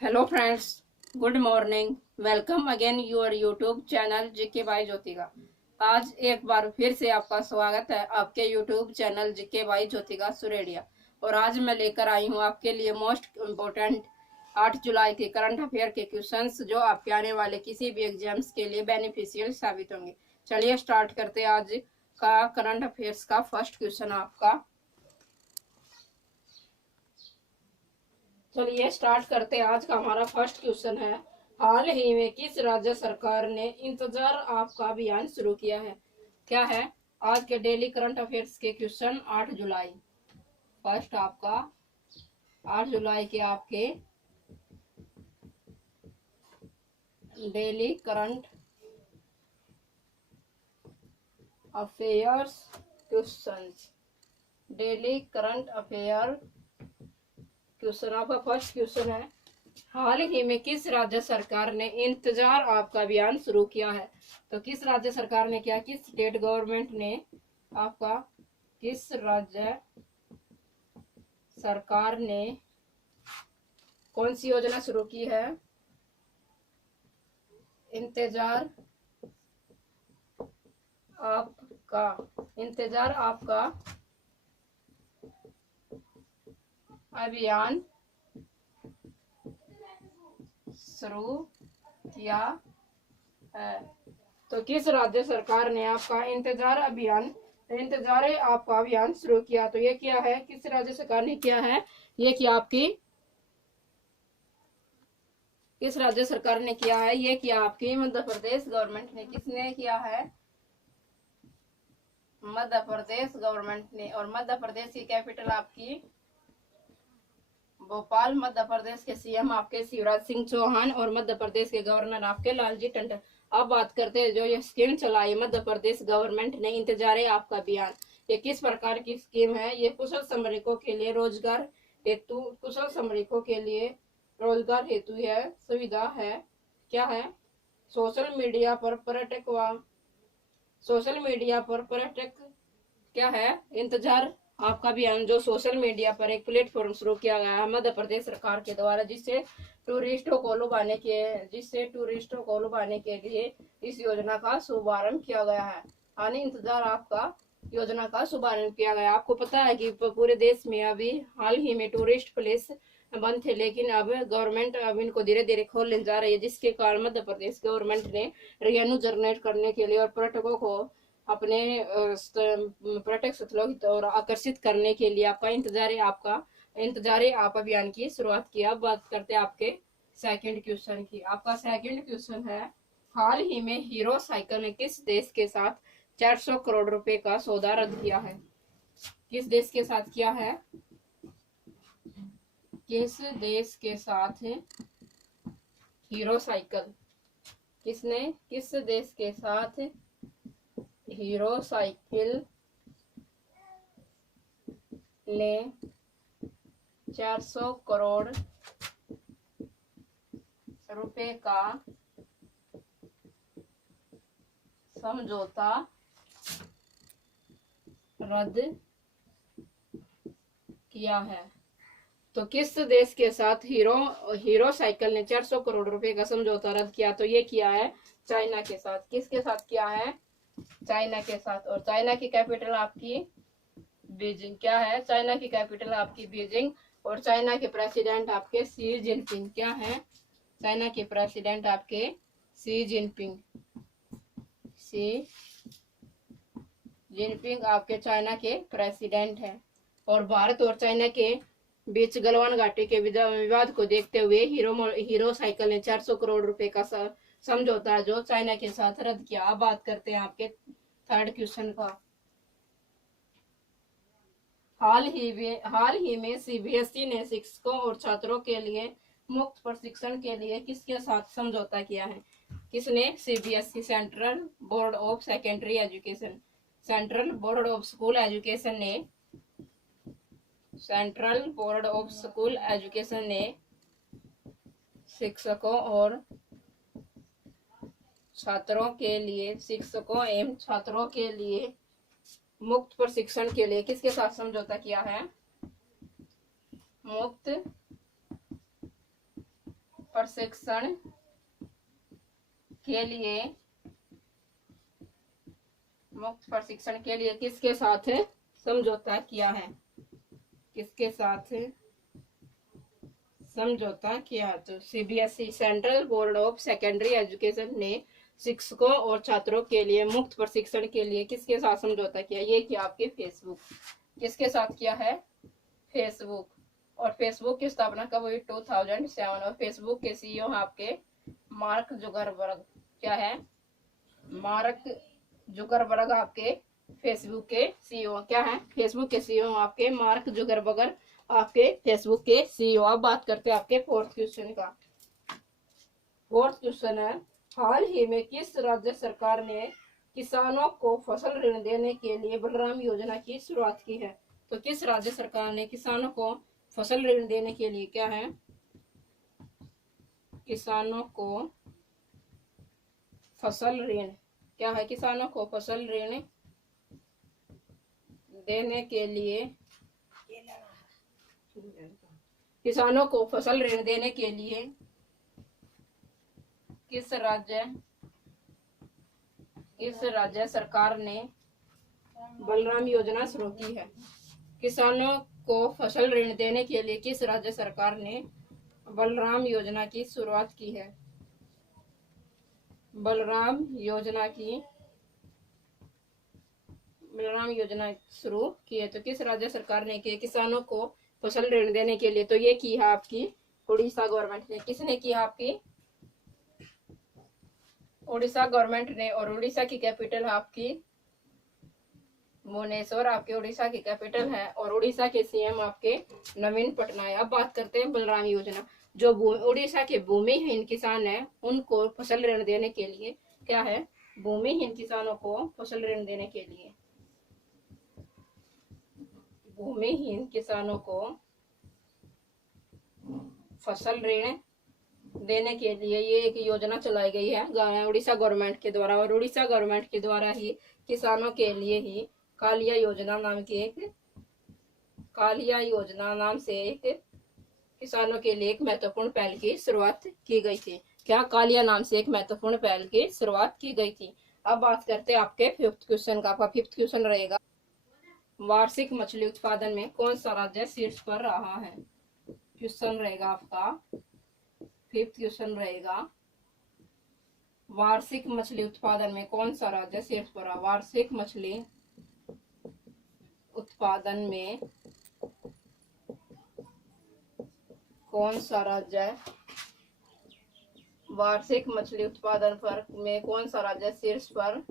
Hello friends, good morning. Welcome again your YouTube channel GK by Jyotika. आज एक बार फिर से आपका स्वागत है आपके YouTube channel GK by Jyotika Suredia. और आज मैं लेकर आई हूँ आपके लिए मोस्ट इम्पोर्टेंट 8 जुलाई के करंट अफेयर के क्वेश्चंस जो आपके आने वाले किसी भी एग्जाम्स के लिए बेनिफिशियल साबित होंगे। चलिए स्टार्ट करते हैं आज का करंट अफेयर्स का फर्स्ट क्वेश्चन आपका। चलिए स्टार्ट करते हैं। आज का हमारा फर्स्ट क्वेश्चन है, हाल ही में किस राज्य सरकार ने इंतजार आपका अभियान शुरू किया है? क्या है आज के डेली करंट अफेयर्स के क्वेश्चन 8 जुलाई। फर्स्ट आपका 8 जुलाई के आपके daily current affairs questions. Daily current affair question आपका फर्स्ट क्वेश्चन है, हाल ही में किस राज्य सरकार ने इंतजार आपका अभियान शुरू किया है? तो किस राज्य सरकार ने किया, किस स्टेट गवर्नमेंट ने आपका, किस राज्य सरकार ने कौन सी योजना शुरू की है? इंतजार आपका, इंतजार आपका अभियान शुरू किया है। तो किस राज्य सरकार ने आपका इंतजार आपका अभियान शुरू किया? तो ये क्या है, किस राज्य सरकार ने किया है? ये क्या आपकी, किस राज्य सरकार ने किया है? ये किया आपकी मध्य प्रदेश गवर्नमेंट ने। किसने किया है? मध्य प्रदेश गवर्नमेंट ने। और मध्य प्रदेश की कैपिटल आपकी भोपाल। मध्य प्रदेश के सीएम आपके शिवराज सिंह चौहान और मध्य प्रदेश के गवर्नर आपके लालजी टंडन। अब बात करते हैं जो ये स्कीम चलाई मध्य प्रदेश गवर्नमेंट ने, इंतजार आपका अभियान। ये किस प्रकार की स्कीम है? ये कुशल श्रमिकों के लिए रोजगार हेतु, कुशल श्रमिकों के लिए रोजगार हेतु है, सुविधा है। क्या है? सोशल मीडिया पर पर्यटक व सोशल मीडिया पर पर्यटक क्या है? इंतजार आपका अभियान जो सोशल मीडिया पर एक प्लेटफॉर्म शुरू किया गया है मध्य प्रदेश सरकार के द्वारा, जिससे टूरिस्टों को लुभाने के लिए इस योजना का शुभारंभ किया गया है। यानी इंतजार आपका योजना का शुभारंभ किया गया। आपको पता है कि पूरे देश में अभी हाल ही में टूरिस्ट प्लेस बंद थे, लेकिन अब गवर्नमेंट अब इनको धीरे धीरे खोलने जा रही है, जिसके कारण मध्य प्रदेश गवर्नमेंट ने रेवेन्यू जनरेट करने के लिए और पर्यटकों को अपने पर्यटक स्थलों की ओर आकर्षित करने के लिए आपका इंतजार आप अभियान की शुरुआत की। अब बात करते हैं आपके सेकंड क्वेश्चन की। आपका सेकंड क्वेश्चन है, हाल ही में हीरो साइकिल ने किस देश के साथ 400 करोड़ रुपए का सौदा रद्द किया है? किस देश के साथ किया है? किस देश के साथ हीरो साइकिल, किस देश के साथ हीरो साइकिल ने 400 करोड़ रुपए का समझौता रद्द किया है? तो किस देश के साथ हीरो साइकिल ने 400 करोड़ रुपए का समझौता रद्द किया? तो ये किया है चाइना के साथ। किसके साथ किया है? चाइना के साथ। और चाइना की कैपिटल आपकी बीजिंग। क्या है? चाइना की कैपिटल आपकी बीजिंग। और चाइना के प्रेसिडेंट आपके शी जिनपिंग। क्या है? चाइना के प्रेसिडेंट आपके शी जिनपिंग। शी जिनपिंग आपके चाइना के प्रेसिडेंट हैं। और भारत और चाइना के बीच गलवान घाटी के विवाद को देखते हुए हीरो साइकिल ने 400 करोड़ रुपए का समझौता जो चाइना के साथ रद्द किया। अब बात करते हैं आपके थर्ड क्वेश्चन का। हाल ही में सीबीएसई ने शिक्षकों और छात्रों के लिए मुफ्त प्रशिक्षण के लिए किसके साथ समझौता किया है? किसने? CBSE, central board of secondary education. Central board of school education ने शिक्षकों एवं छात्रों के लिए मुफ्त प्रशिक्षण के लिए किसके साथ समझौता किया है? मुफ्त प्रशिक्षण के लिए मुक्त प्रशिक्षण के लिए किसके साथ समझौता किया है? किसके साथ समझौता किया? तो CBSE central board of secondary education ने शिक्षकों और छात्रों के लिए मुक्त प्रशिक्षण के लिए किसके साथ समझौता किया? ये किया आपके फेसबुक। किसके साथ किया है? फेसबुक। और फेसबुक की स्थापना कब हुई? 2007। और फेसबुक के सीईओ आपके मार्क जुकरबर्ग। क्या है? मार्क जुकरबर्ग आपके फेसबुक के सीईओ। क्या है? फेसबुक के सीईओ आपके मार्क जुकरबर्ग, आपके फेसबुक के सीईओ। अब बात करते हैं आपके फोर्थ क्वेश्चन का। फोर्थ क्वेश्चन है, हाल ही में किस राज्य सरकार ने किसानों को फसल ऋण देने के लिए बलराम योजना की शुरुआत की है? तो किस राज्य सरकार ने किसानों को फसल ऋण देने के लिए, क्या है, किसानों को फसल ऋण, क्या है, किसानों को फसल ऋण देने के लिए, किसानों को फसल ऋण देने के लिए किस राज्य सरकार ने बलराम योजना शुरू की है? किसानों को फसल ऋण देने के लिए किस राज्य सरकार ने बलराम योजना की शुरुआत की है? बलराम योजना शुरू की है। तो किस राज्य सरकार ने की किसानों को फसल ऋण देने के लिए? तो ये की है आपकी उड़ीसा गवर्नमेंट ने। किसने की? आपकी उड़ीसा गवर्नमेंट ने। और उड़ीसा की कैपिटल है आपकी भुवनेश्वर, आपके उड़ीसा की कैपिटल है। और उड़ीसा के सीएम आपके नवीन पटनायक। अब बात करते हैं बलराम योजना। जो उड़ीसा के भूमिहीन किसान है उनको फसल ऋण देने के लिए, क्या है, भूमिहीन किसानों को फसल ऋण देने के लिए, भूमिहीन किसानों को फसल ऋण देने के लिए ये एक योजना चलाई गई है उड़ीसा गवर्नमेंट के द्वारा। और उड़ीसा गवर्नमेंट के द्वारा ही किसानों के लिए ही कालिया योजना नाम से एक किसानों के लिए एक महत्वपूर्ण पहल की शुरुआत की गई थी। क्या? कालिया नाम से एक महत्वपूर्ण पहल की शुरुआत की गई थी। अब बात करते हैं आपके फिफ्थ क्वेश्चन का। आपका फिफ्थ क्वेश्चन रहेगा, वार्षिक मछली उत्पादन में कौन सा राज्य शीर्ष पर रहा है? क्वेश्चन रहेगा आपका, फिफ्थ क्वेश्चन रहेगा, वार्षिक मछली उत्पादन में कौन सा राज्य शीर्ष पर रहा? वार्षिक मछली उत्पादन में कौन सा राज्य, वार्षिक मछली उत्पादन में कौन सा राज्य शीर्ष पर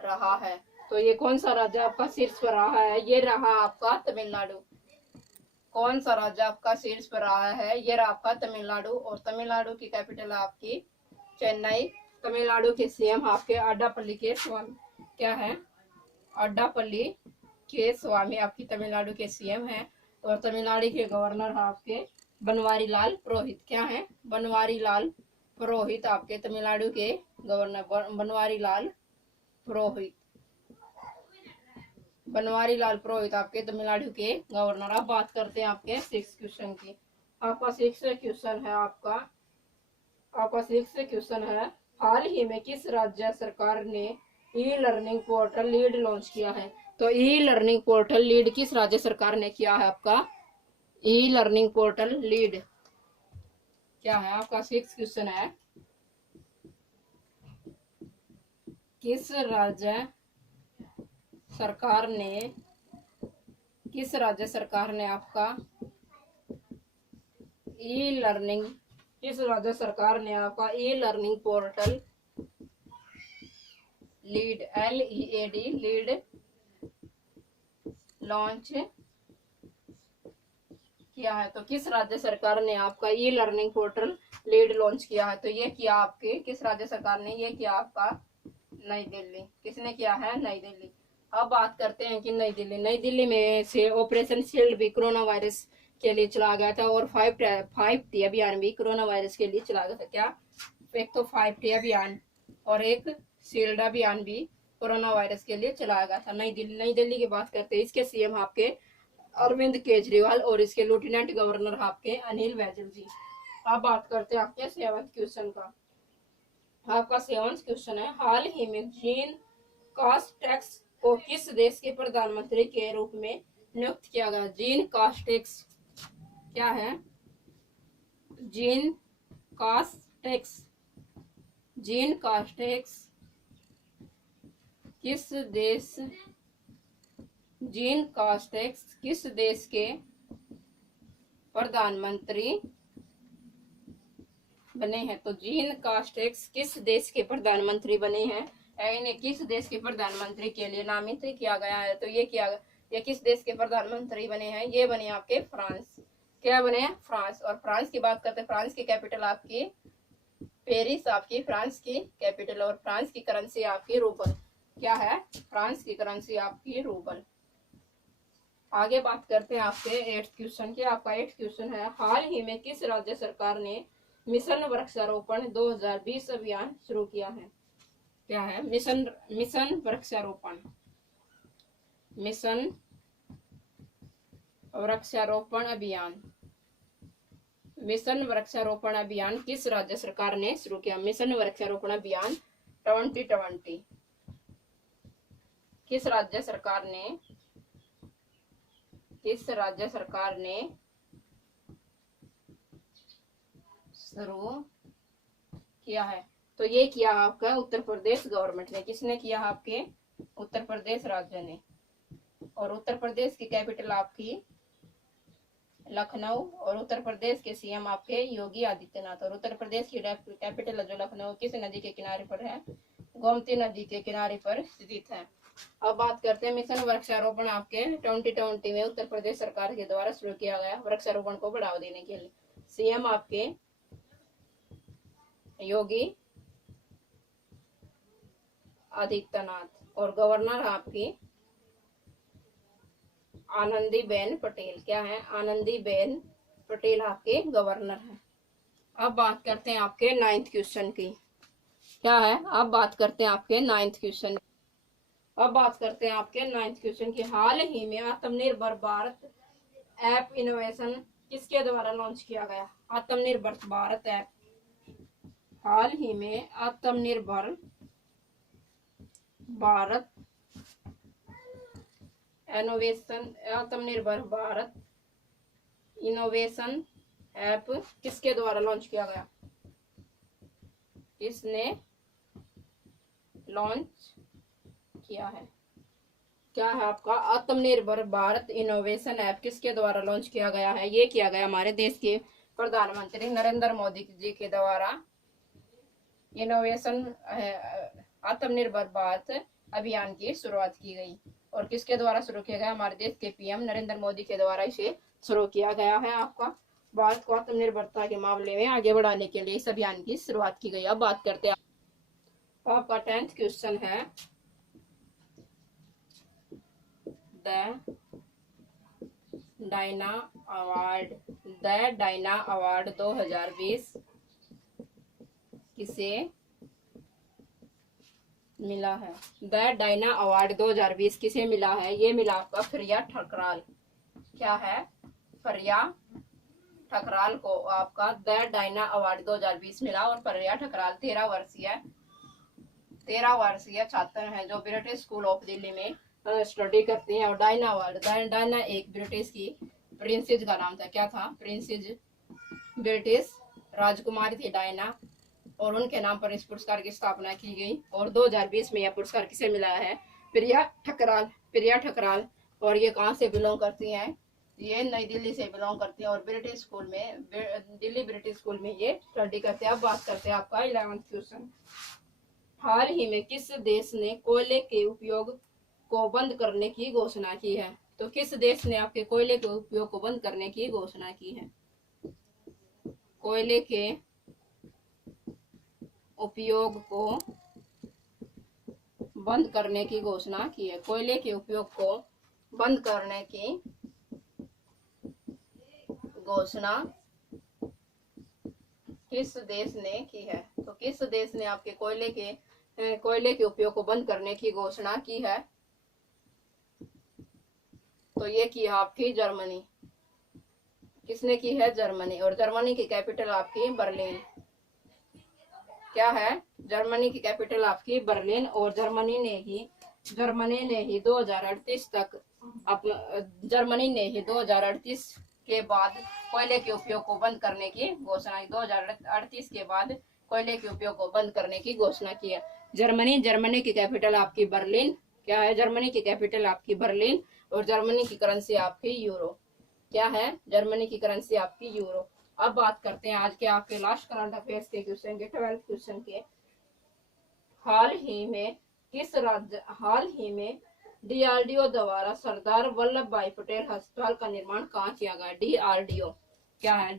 रहा है? तो ये कौन सा राज्य आपका शीर्ष पर रहा है? ये रहा आपका तमिलनाडु। कौन सा राज्य आपका शीर्ष पर रहा है? ये रहा आपका तमिलनाडु। और तमिलनाडु की कैपिटल है आपकी चेन्नई। तमिलनाडु के सीएम आपके अड्डापल्ली के स्वामी। क्या है? अड्डापल्ली के स्वामी आपकी तमिलनाडु के सीएम हैं। और तमिलनाडु के गवर्नर आपके बनवारी लाल पुरोहित। क्या है? बनवारी लाल पुरोहित आपके तमिलनाडु के गवर्नर, बनवारी लाल पुरोहित। बनवारी लाल पुरोहित आपके तमिलनाडु के गवर्नर। अब बात करते हैं आपके सिक्स क्वेश्चन की। आपका सिक्स क्वेश्चन है, हाल ही में किस राज्य सरकार ने e learning portal lead launch किया है? तो ई लर्निंग पोर्टल लीड किस राज्य सरकार ने किया है? आपका ई लर्निंग पोर्टल लीड क्या है? आपका सिक्स क्वेश्चन है, किस राज्य सरकार ने आपका e learning portal lead lead launch किया है? तो किस राज्य सरकार ने आपका e learning portal lead launch किया है? तो ये किया आपके किस राज्य सरकार ने? ये किया आपका नई दिल्ली। किसने किया है? नई दिल्ली। अब बात करते हैं कि नई दिल्ली में से ऑपरेशन शील्ड भी कोरोना वायरस के लिए चला गया था। और 5T अभियान भी कोरोना वायरस के लिए चला गया था। क्या? एक तो 5T अभियान और एक शील्ड अभियान भी कोरोना वायरस के लिए चलाया गया था। नई दिल्ली की बात करते हैं, इसके सीएम आपके अरविंद केजरीवाल और इसके लेफ्टिनेंट गवर्नर आपके अनिल बैजल जी। अब बात करते हैं आपके 7th क्वेश्चन का। आपका 7th क्वेश्चन है, हाल ही में जीन कास्टेक्स को किस देश के प्रधानमंत्री के रूप में नियुक्त किया गया? जीन कास्टेक्स क्या है? जीन कास्टेक्स, जीन कास्टेक्स किस देश, जीन कास्टेक्स किस देश के प्रधानमंत्री बने हैं? तो जीन कास्टेक्स किस देश के प्रधानमंत्री बने हैं, इन्हें किस देश के प्रधानमंत्री के लिए नामित किया गया है? तो ये किस देश के प्रधानमंत्री बने हैं? ये बने आपके फ्रांस। क्या बने हैं? फ्रांस। और फ्रांस की बात करते हैं, फ्रांस की कैपिटल आपकी पेरिस, आपकी फ्रांस की कैपिटल। और फ्रांस की करेंसी आपकी रूबल। क्या है? फ्रांस की करेंसी आपकी रूबल। आगे बात करते हैं आपके 8th क्वेश्चन की। आपका 8th क्वेश्चन है, हाल ही में किस राज्य सरकार ने मिशन वृक्षारोपण 2020 अभियान शुरू किया है? क्या है? मिशन वृक्षारोपण, मिशन वृक्षारोपण अभियान। मिशन वृक्षारोपण अभियान किस राज्य सरकार ने शुरू किया? मिशन वृक्षारोपण अभियान 2020 किस राज्य सरकार ने शुरू किया है? तो ये किया आपका उत्तर प्रदेश गवर्नमेंट ने। किसने किया? आपके उत्तर प्रदेश राज्य ने। और उत्तर प्रदेश की कैपिटल आपकी लखनऊ, और उत्तर प्रदेश के सीएम आपके योगी आदित्यनाथ। और उत्तर प्रदेश की कैपिटल जो लखनऊ किस नदी के किनारे पर है? गोमती नदी के किनारे पर स्थित है। अब बात करते हैं मिशन वृक्षारोपण आपके 2020 में उत्तर प्रदेश सरकार के द्वारा शुरू किया गया वृक्षारोपण को बढ़ावा देने के लिए। सीएम आपके योगी आदित्यनाथ और गवर्नर आपकी आनंदीबेन पटेल। क्या है? आनंदीबेन पटेल आपके गवर्नर है। अब बात करते हैं आपके 9th क्वेश्चन की। क्या है? अब बात करते हैं आपके 9th क्वेश्चन। अब बात करते हैं आपके 9th क्वेश्चन की। हाल ही में आत्मनिर्भर भारत ऐप इनोवेशन किसके द्वारा लॉन्च किया गया? आत्मनिर्भर भारत ऐप हाल ही में आत्मनिर्भर भारत इनोवेशन ऐप किसके द्वारा लॉन्च किया गया? किसने लॉन्च किया है? क्या है आपका? आत्मनिर्भर भारत इनोवेशन ऐप किसके द्वारा लॉन्च किया गया है? ये किया गया हमारे देश के प्रधानमंत्री नरेंद्र मोदी जी के द्वारा इनोवेशन आत्मनिर्भर भारत अभियान की शुरुआत की गई। और किसके द्वारा शुरू किया गया? हमारे देश के पीएम नरेंद्र मोदी के द्वारा इसे शुरू किया गया है। आपका भारत को आत्मनिर्भरता के मामले में आगे बढ़ाने के लिए इस अभियान की शुरुआत की गई। अब बात करते हैं आपका 10th क्वेश्चन है, द डायना अवार्ड 2020 किसे मिला है? द डायना अवार्ड 2020 किसे मिला है? ये मिला आपका फरिया ठकराल। क्या है? फरिया ठकराल को आपका द डायना अवार्ड 2020 मिला। और फरिया ठकराल 13 वर्षीय छात्र हैं जो ब्रिटिश स्कूल ऑफ दिल्ली में स्टडी करती हैं। और डायना अवार्ड, डायना एक ब्रिटिश की प्रिंसेस का नाम था। क्या था? प्रिंसेस, ब्रिटिश राजकुमारी थी डायना, और उनके नाम पर इस पुरस्कार की स्थापना की गई। और 2020 में यह पुरस्कार किसे मिला है? प्रिया ठकराल। और ये कहाँ से बिलोंग करती हैं? ये नई दिल्ली से बिलोंग करती हैं और ब्रिटिश स्कूल में, दिल्ली ब्रिटिश स्कूल में ये स्टडी करते हैं। अब बात करते हैं आपका 11th क्वेश्चन। हाल ही में किस देश ने कोयले के उपयोग को बंद करने की घोषणा की है? तो किस देश ने आपके कोयले के उपयोग को बंद करने की घोषणा की है? कोयले के उपयोग को बंद करने की घोषणा की है। कोयले के उपयोग को बंद करने की घोषणा किस देश ने की है? तो किस देश ने आपके कोयले के उपयोग को बंद करने की घोषणा की है? तो ये की है आपकी जर्मनी। किसने की है? जर्मनी। और जर्मनी की कैपिटल आपकी बर्लिन। क्या है? जर्मनी की कैपिटल आपकी बर्लिन। और जर्मनी ने ही 2038 तक जर्मनी ने ही 2038 के बाद कोयले के उपयोग को बंद करने की घोषणा की। 2038 के बाद कोयले के उपयोग को बंद करने की घोषणा की है। जर्मनी की कैपिटल आपकी बर्लिन। क्या है? जर्मनी की कैपिटल आपकी बर्लिन। और जर्मनी की करेंसी आपकी यूरो। क्या है? जर्मनी की करेंसी आपकी यूरो। अब बात करते हैं आज के आपके लास्ट करंट अफेयर्स के क्वेश्चन के, 12 क्वेश्चन के। हाल ही में डीआरडीओ द्वारा सरदार वल्लभ भाई पटेल अस्पताल का निर्माण कहाँ किया गया? डीआरडीओ। क्या है?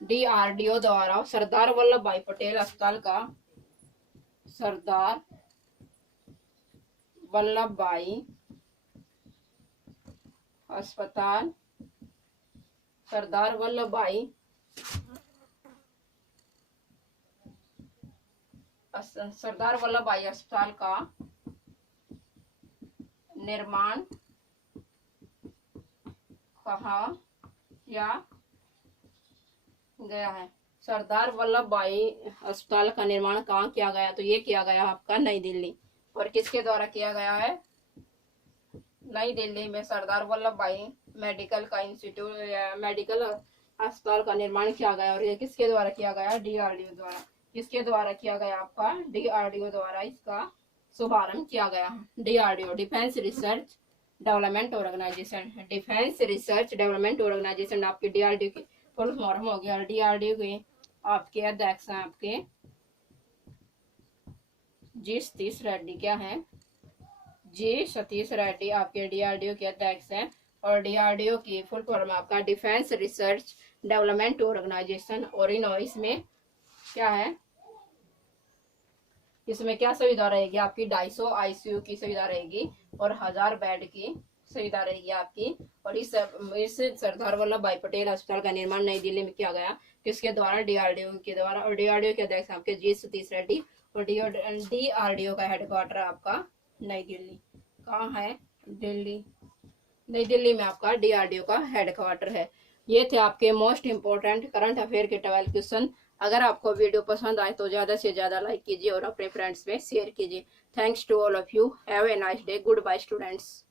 डीआरडीओ द्वारा सरदार वल्लभ भाई पटेल अस्पताल का सरदार वल्लभ भाई अस्पताल सरदार वल्लभ भाई अस्पताल का निर्माण कहाँ किया गया है? सरदार वल्लभ भाई अस्पताल का निर्माण कहाँ किया गया? तो ये किया गया आपका नई दिल्ली। और किसके द्वारा किया गया है? नई दिल्ली में सरदार वल्लभ भाई मेडिकल अस्पताल का निर्माण किया गया। और ये किसके द्वारा किया गया? डीआरडीओ द्वारा। किसके द्वारा किया गया? आपका डीआरडीओ द्वारा इसका शुभारंभ किया गया। DRDO defence research development organisation. Defence research development organisation आपके डीआरडीओ की फुल फॉर्म हो गया। डीआरडीओ के आपके अध्यक्ष हैं आपके जी सतीश रेड्डी। क्या है? जी सतीश रेड्डी आपके डीआरडीओ के अध्यक्ष हैं। और डीआरडीओ की फुल फॉर्म आपका डिफेंस रिसर्च डेवलपमेंट ऑर्गेनाइजेशन। और इसमें क्या है? इसमें क्या सुविधा रहेगी आपकी? 250 आईसीयू की सुविधा रहेगी और 1000 बेड की सुविधा रहेगी आपकी। और इस सरदार वल्लभ भाई पटेल अस्पताल का निर्माण नई दिल्ली में किया गया। किसके द्वारा? डीआरडीओ के द्वारा। और डीआरडीओ के अध्यक्ष आपके जी सतीश रेड्डी। और डीआरडीओ का हेडक्वार्टर आपका नई दिल्ली। कहाँ है? दिल्ली। नई दिल्ली में आपका डीआरडीओ का हेडक्वार्टर है। ये थे आपके मोस्ट इंपोर्टेंट करंट अफेयर के 12 क्वेश्चन। अगर आपको वीडियो पसंद आए तो ज्यादा से ज्यादा लाइक कीजिए और अपने फ्रेंड्स में शेयर कीजिए। Thanks to all of you. Have a nice day. Goodbye students.